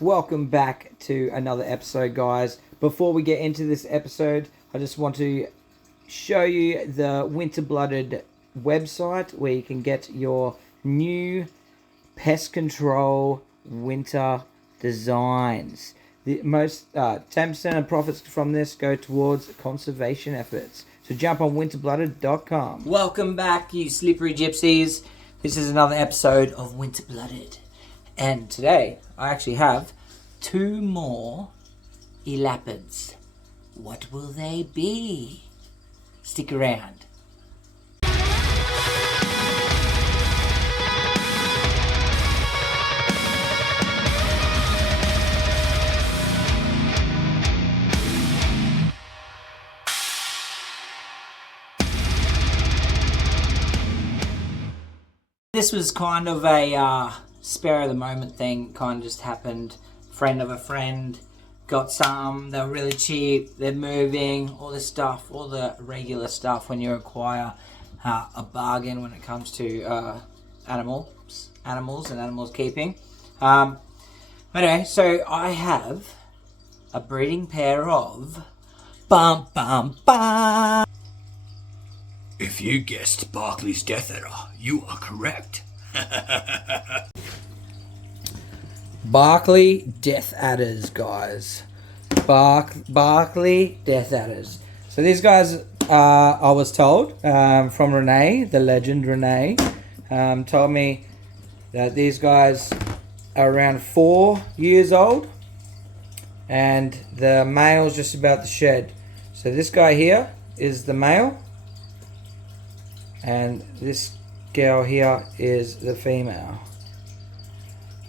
Welcome back to another episode, guys. Before we get into this episode, I just want to show you the Winter Blooded website where you can get your new pest control winter designs. The most 10% of profits from this go towards conservation efforts. So jump on winterblooded.com. Welcome back, you slippery gypsies. This is another episode of Winter Blooded. And today, I actually have two more elapids. What will they be? Stick around. This was kind of a spare of the moment thing. Kind of just happened. Friend of a friend got some. They're really cheap. They're moving. All this stuff, all the regular stuff when you acquire a bargain when it comes to animals and animals keeping. Anyway, so I have a breeding pair of bum bum bum. If you guessed Barkley's Death Adder, you are correct. Barkley Death Adders, guys. Barkley Death Adders. So these guys, I was told from Renee, the legend Renee, told me that these guys are around 4 years old, and the male's just about to shed. So this guy here is the male, and this girl here is the female.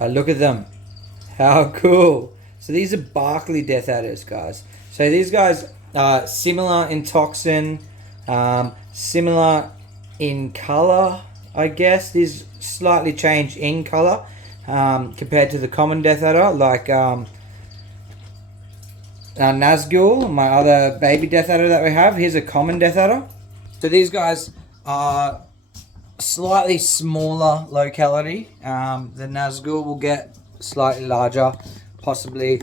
Look at them. How cool. So these are Barkley Death Adders, guys. So these guys are similar in toxin, similar in color, I guess. These slightly change in color compared to the common Death Adder, like Nazgul, my other baby Death Adder that we have. Here's a common Death Adder. So these guys are slightly smaller locality. The Nazgul will get slightly larger, possibly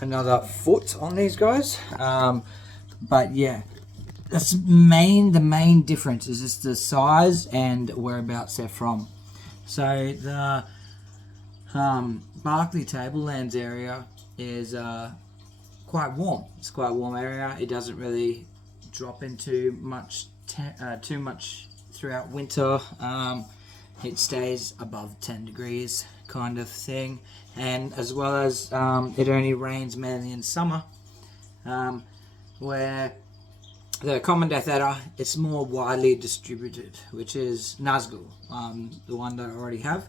another foot on these guys. But yeah, that's the main difference is just the size and whereabouts they're from. So the Barkley Tablelands area is quite warm. It's quite a warm area. It doesn't really drop into too much throughout winter. It stays above 10 degrees kind of thing, and as well as it only rains mainly in summer, where the common Death Adder, it's more widely distributed, which is Nazgul, the one that I already have,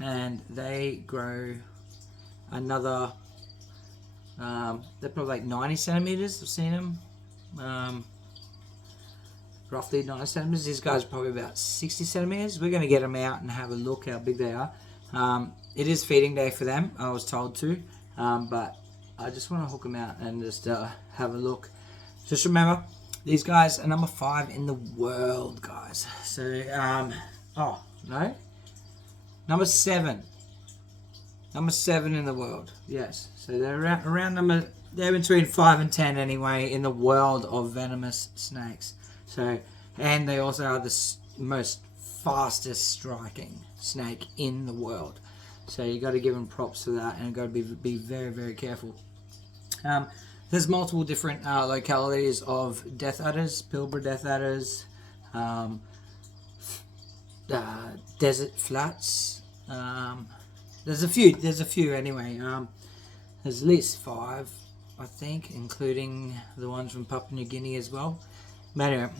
and they grow another they're probably like 90 centimeters. I've seen them roughly 90 centimeters. These guys are probably about 60 centimeters. We're going to get them out and have a look how big they are. It is feeding day for them, I was told to, but I just want to hook them out and just have a look. Just remember, these guys are number 5 in the world, guys. So, oh, no? Number 7. Number 7 in the world, yes. So they're around they're between 5 and 10 anyway in the world of venomous snakes. So, and they also are the most fastest striking snake in the world. So you got to give them props for that, and got to be very, very careful. There's multiple different localities of Death Adders, Pilbara Death Adders, desert flats. There's a few anyway. There's at least 5, I think, including the ones from Papua New Guinea as well. But anyway,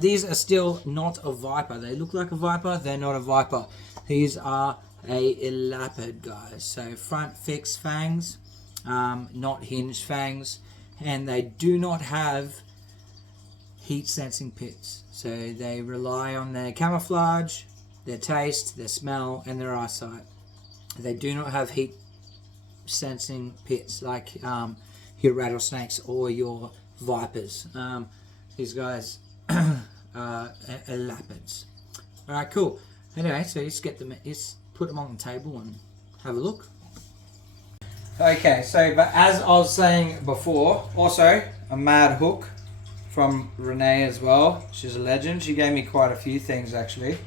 these are still not a viper. They look like a viper, they're not a viper. These are a elapid, guys. So front fixed fangs, not hinged fangs, and they do not have heat sensing pits. So they rely on their camouflage, their taste, their smell, and their eyesight. They do not have heat sensing pits like your rattlesnakes or your vipers. These guys are elapids. Alright, cool. Anyway, so just put them on the table and have a look. Okay, so but as I was saying before, also a mad hook from Renee as well. She's a legend. She gave me quite a few things actually.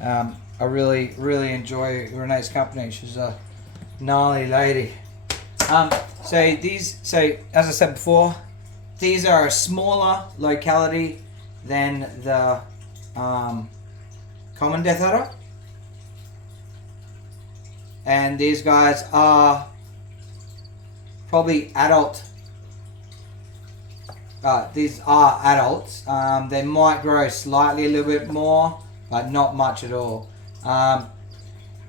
I really enjoy Renee's company. She's a gnarly lady. So as I said before, these are a smaller locality than the common Death Adder, and these guys are probably adult. These are adults. They might grow slightly a little bit more, but not much at all.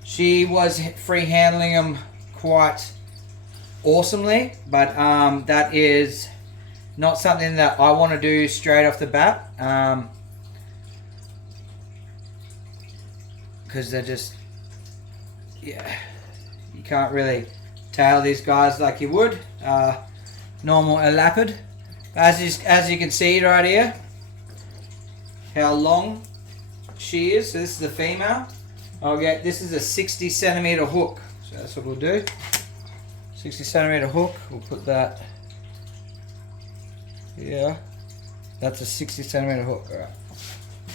She was free handling them quite awesomely, but that is not something that I want to do straight off the bat, because they're just, yeah, you can't really tail these guys like you would normal elapid. As you can see right here, how long she is. So this is the female. This is a 60 centimeter hook. So that's what we'll do. 60 centimeter hook. We'll put that here. That's a 60 centimeter hook. All right.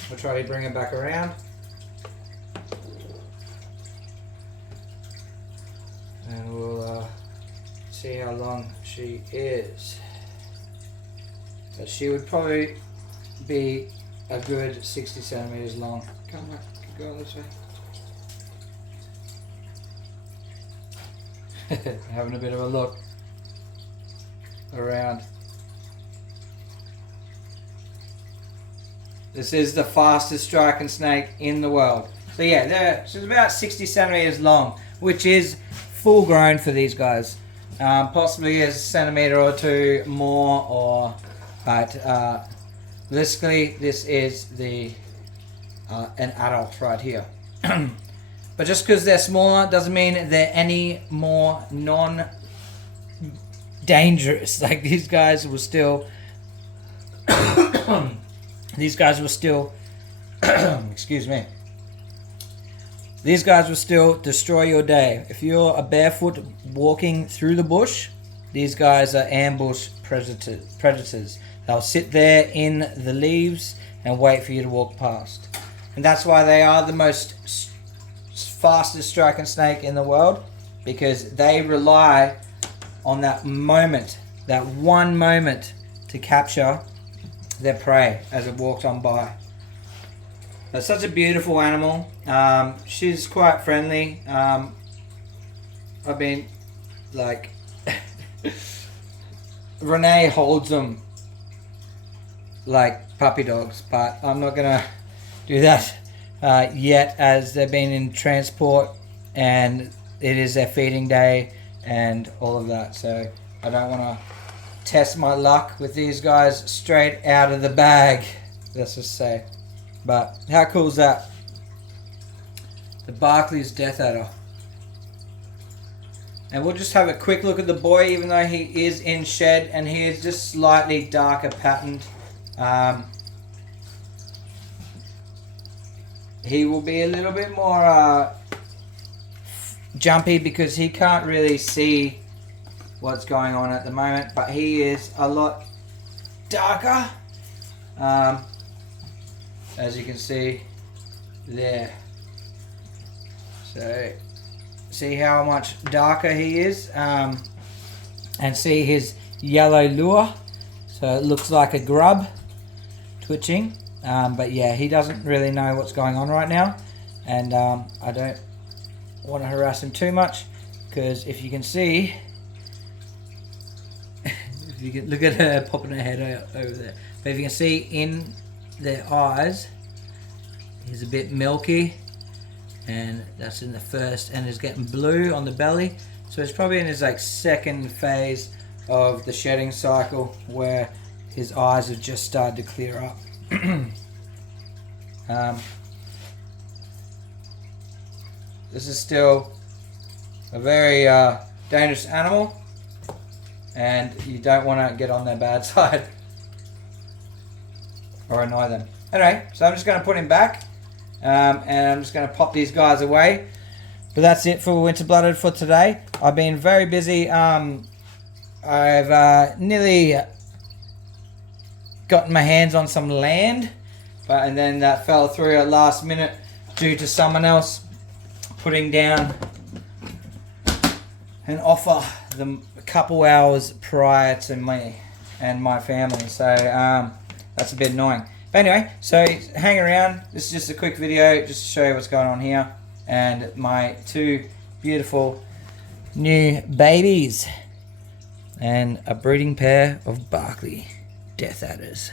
We'll try to bring it back around. And we'll see how long she is. But she would probably be a good 60 centimeters long. Come on, keep going this way. Having a bit of a look around. This is the fastest striking snake in the world. So yeah, she's about 60 centimeters long, which is full grown for these guys. Possibly a centimeter or two more, but realistically, this is an adult right here. But just because they're smaller doesn't mean they're any more non-dangerous. Like these guys will still, excuse me. These guys will still destroy your day. If you're a barefoot walking through the bush, these guys are ambush predators. They'll sit there in the leaves and wait for you to walk past. And that's why they are the most fastest striking snake in the world, because they rely on that moment, that one moment, to capture their prey as it walks on by. It's such a beautiful animal. She's quite friendly. I've been like Renee holds them like puppy dogs, but I'm not gonna do that yet, as they've been in transport and it is their feeding day and all of that. So I don't want to test my luck with these guys straight out of the bag, let's just say. But how cool is that? The Barclay's Death Adder. And we'll just have a quick look at the boy, even though he is in shed and he is just slightly darker patterned. He will be a little bit more jumpy because he can't really see what's going on at the moment, but he is a lot darker. As you can see there. So see how much darker he is, and see his yellow lure. So it looks like a grub twitching, but yeah, he doesn't really know what's going on right now, and I don't want to harass him too much, because if you can see, if you can look at her popping her head over there, but if you can see in their eyes, he's a bit milky, and that's in the first, and is getting blue on the belly. So it's probably in his like second phase of the shedding cycle, where his eyes have just started to clear up. This is still a very dangerous animal, and you don't want to get on their bad side or annoy them. Anyway, so I'm just going to put him back, and I'm just going to pop these guys away But that's it for Winter Blooded for today. I've been very busy. I've nearly gotten my hands on some land, and then that fell through at last minute due to someone else putting down an offer a couple hours prior to me and my family. So that's a bit annoying. But anyway, so hang around. This is just a quick video just to show you what's going on here. And my 2 beautiful new babies. And a breeding pair of Barkley Death Adders.